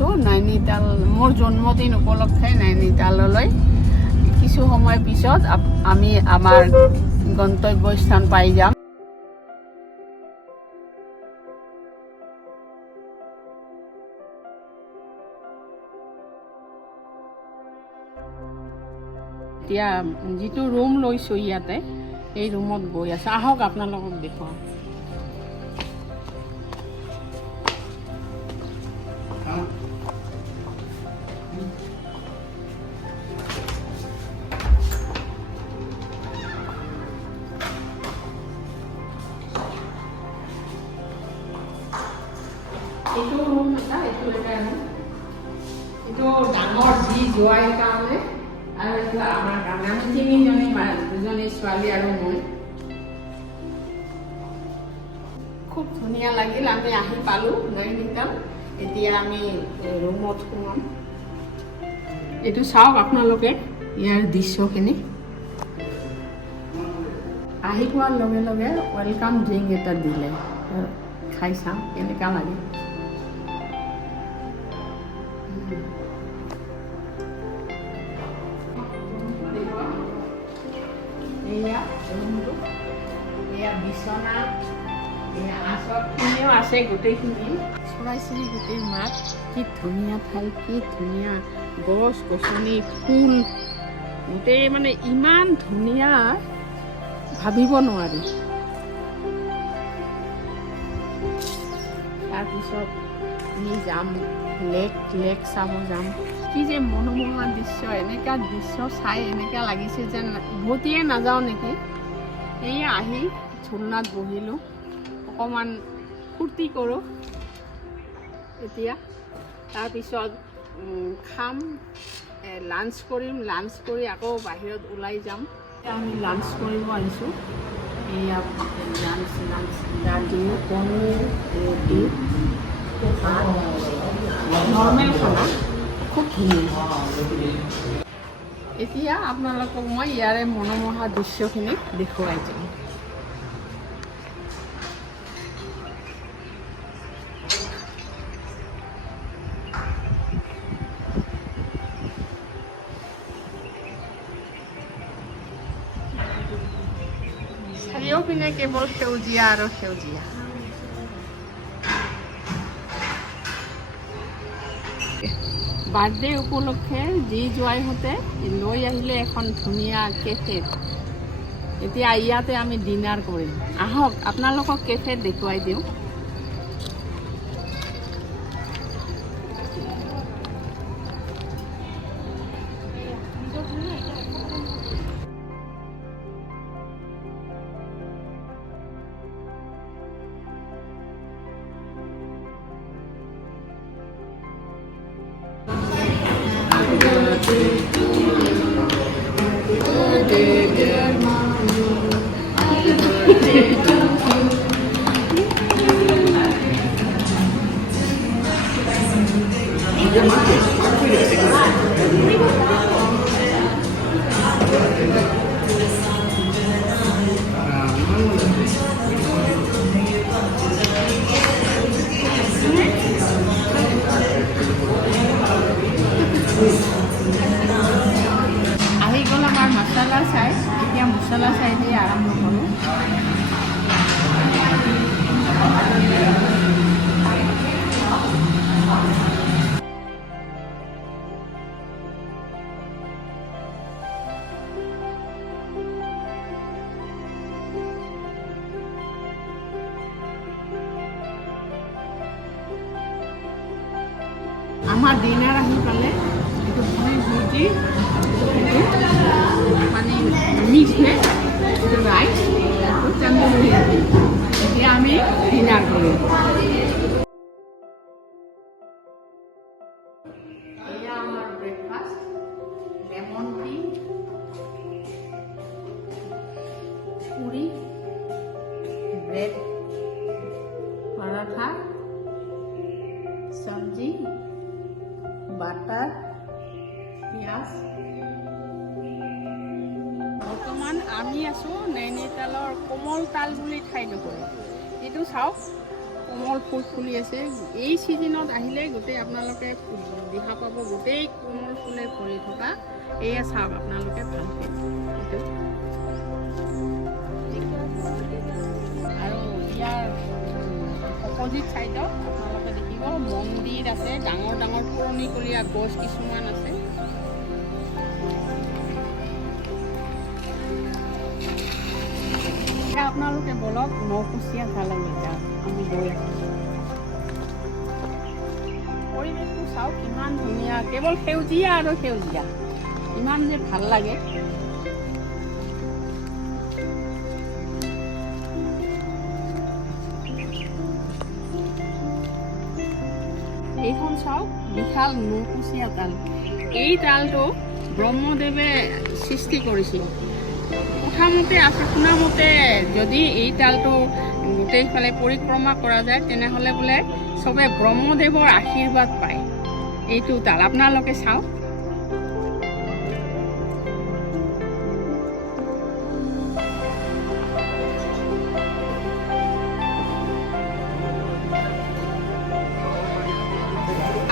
আছোঁ নৈনিতাল, মোৰ জন্মদিন উপলক্ষে নৈনিতাললৈ। কিছু সময় পিছত আমি আমাৰ গন্তব্যস্থান পাই যাম। এতিয়া যিটো ৰুম লৈছোঁ ইয়াতে, এই ৰুমত গৈ আছোঁ। আহক আপোনালোকক দেখুৱাওঁ। এইটো ৰুম এটা, এইটো এটা ৰুম। এইটো ডাঙৰ যি যোৱাৰ কাৰণে আৰু এইটো আমাৰ কাৰণে। আমি তিনিজনী, দুজনী ছোৱালী আৰু মই। খুব ধুনীয়া লাগিল। আমি আহি পালোঁ নৈনিতাল। এতিয়া আমি ৰুমত সোমাম। এইটো চাওক আপোনালোকে ইয়াৰ দৃশ্যখিনি। আহি পোৱাৰ লগে লগে ৱেলকাম ড্ৰিংক এটা দিলে। খাই চাম কেনেকুৱা লাগে। এয়া ৰুমটো, এয়া বিচনা, এয়া আচৰখিনিও আছে গোটেইখিনি। চৰাই চিৰিকটিৰ মাত, কি ধুনীয়া ঠাই, কি ধুনীয়া গছ গছনি, ফুল, গোটেই মানে ইমান ধুনীয়া ভাবিব নোৱাৰি। তাৰপিছত আমি যাম লেক চাব যাম। কি যে মনোমোহা দৃশ্য, এনেকুৱা দৃশ্য চাই এনেকুৱা লাগিছে যেন উভতিয়ে নাযাওঁ নেকি। সেয়ে আহি ঝুলনাত বহিলোঁ, অকণমান ফূৰ্তি কৰোঁ এতিয়া। তাৰপিছত খাম, লাঞ্চ কৰিম। লাঞ্চ কৰি আকৌ বাহিৰত ওলাই যাম। এতিয়া আমি লাঞ্চ কৰিব আহিছোঁ। এয়া লাঞ্চ দালি, পনীৰ, ৰুটি, ভাত, নৰ্মেল খানা, খুব ধুনীয়া। এতিয়া আপোনালোকক মই ইয়াৰে মনোমোহা দৃশ্যখিনি দেখুৱাই যাম। চাৰিওপিনে কেৱল সেউজীয়া আৰু সেউজীয়া। বাৰ্থডে উপলক্ষে যি জোৱাইহঁতে লৈ আহিলে এখন ধুনীয়া কেফেত। এতিয়া ইয়াতে আমি ডিনাৰ কৰিম। আহক আপোনালোকক কেফেত দেখুৱাই দিওঁ। আহি গ'ল আমাৰ মছলা চাই। এতিয়া মছলা চাই দিয়ে আৰম্ভ কৰোঁ। আমাৰ ডিনাৰ আহি পালে। এইটো পুৰি ভুজি, মানে মিক্স ভেজ, এইটো ৰাইচ, এইটো তন্দুৰী। এতিয়া আমি ডিনাৰ কৰিম। এয়া আমাৰ ব্ৰেকফাষ্ট, লেমন টি, পুৰি, ব্ৰেড, পৰঠা, চব্জি, বাটাৰ, পিঁয়াজ। বৰ্তমান আমি আছোঁ নৈনিতালৰ কোমল তাল বুলি ঠাইডোখৰ। এইটো চাওক, কোমল ফুল ফুলি আছে। এই ছিজনত আহিলে গোটেই আপোনালোকে দেখা পাব গোটেই কোমল ফুলে ভৰি থকা। এয়া চাওক আপোনালোকে ভালকৈ আৰু ইয়াৰ অপজিট চাইডত আপোনালোকে দেখিব মন্দিৰ আছে, ডাঙৰ ডাঙৰ পুৰণিকলীয়া গছ কিছুমান আছে। এতিয়া আপোনালোকে বলক নকুচীয়া জাললৈ যাওক, আমি গৈ আছোঁ। পৰিৱেশটো চাওক ইমান ধুনীয়া, কেৱল সেউজীয়া আৰু সেউজীয়া, ইমান যে ভাল লাগে। এইখন চাওক বিশাল নকুচীয়া তাল। এই তালটো ব্ৰহ্মদেৱে সৃষ্টি কৰিছিল। কথামতে আছে, শুনামতে যদি এই তালটো গোটেইফালে পৰিক্ৰমা কৰা যায় তেনেহ'লে বোলে চবে ব্ৰহ্মদেৱৰ আশীৰ্বাদ পায়। এইটো তাল আপোনালোকে চাওক।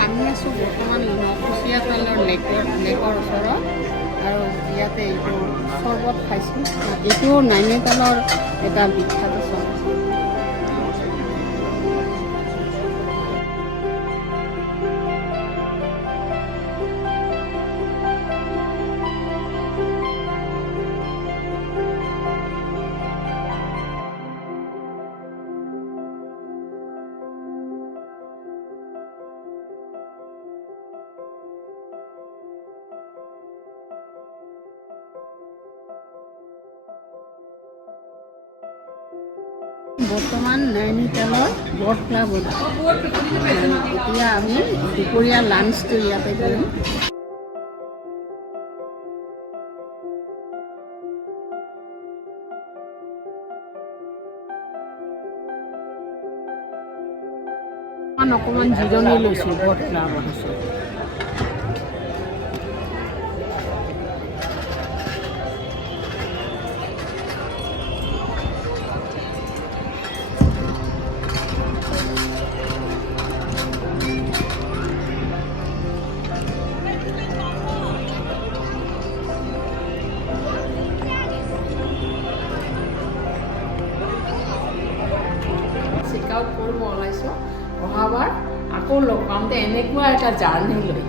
আমি আছোঁ বৰ্তমান নকুচীয়া তালৰ লেকৰ ওচৰত, আৰু ইয়াতে এইটো চৰ্বত খাইছোঁ। এইটো নাইনিতালৰ এটা বিখ্যাত চৰ্বত। বৰ্তমান নাইনিতালৰ বট ক্লাবত। এতিয়া আমি দুপৰীয়া লাঞ্চটো ইয়াতে কৰিম। অকণমান জিৰণি লৈছোঁ বট ক্লাবত আছোঁ। চেক আউট কৰিব ওলাইছোঁ। অহাবাৰ আকৌ লগ পাওঁতে এনেকুৱা এটা জাৰ্ণি লৈ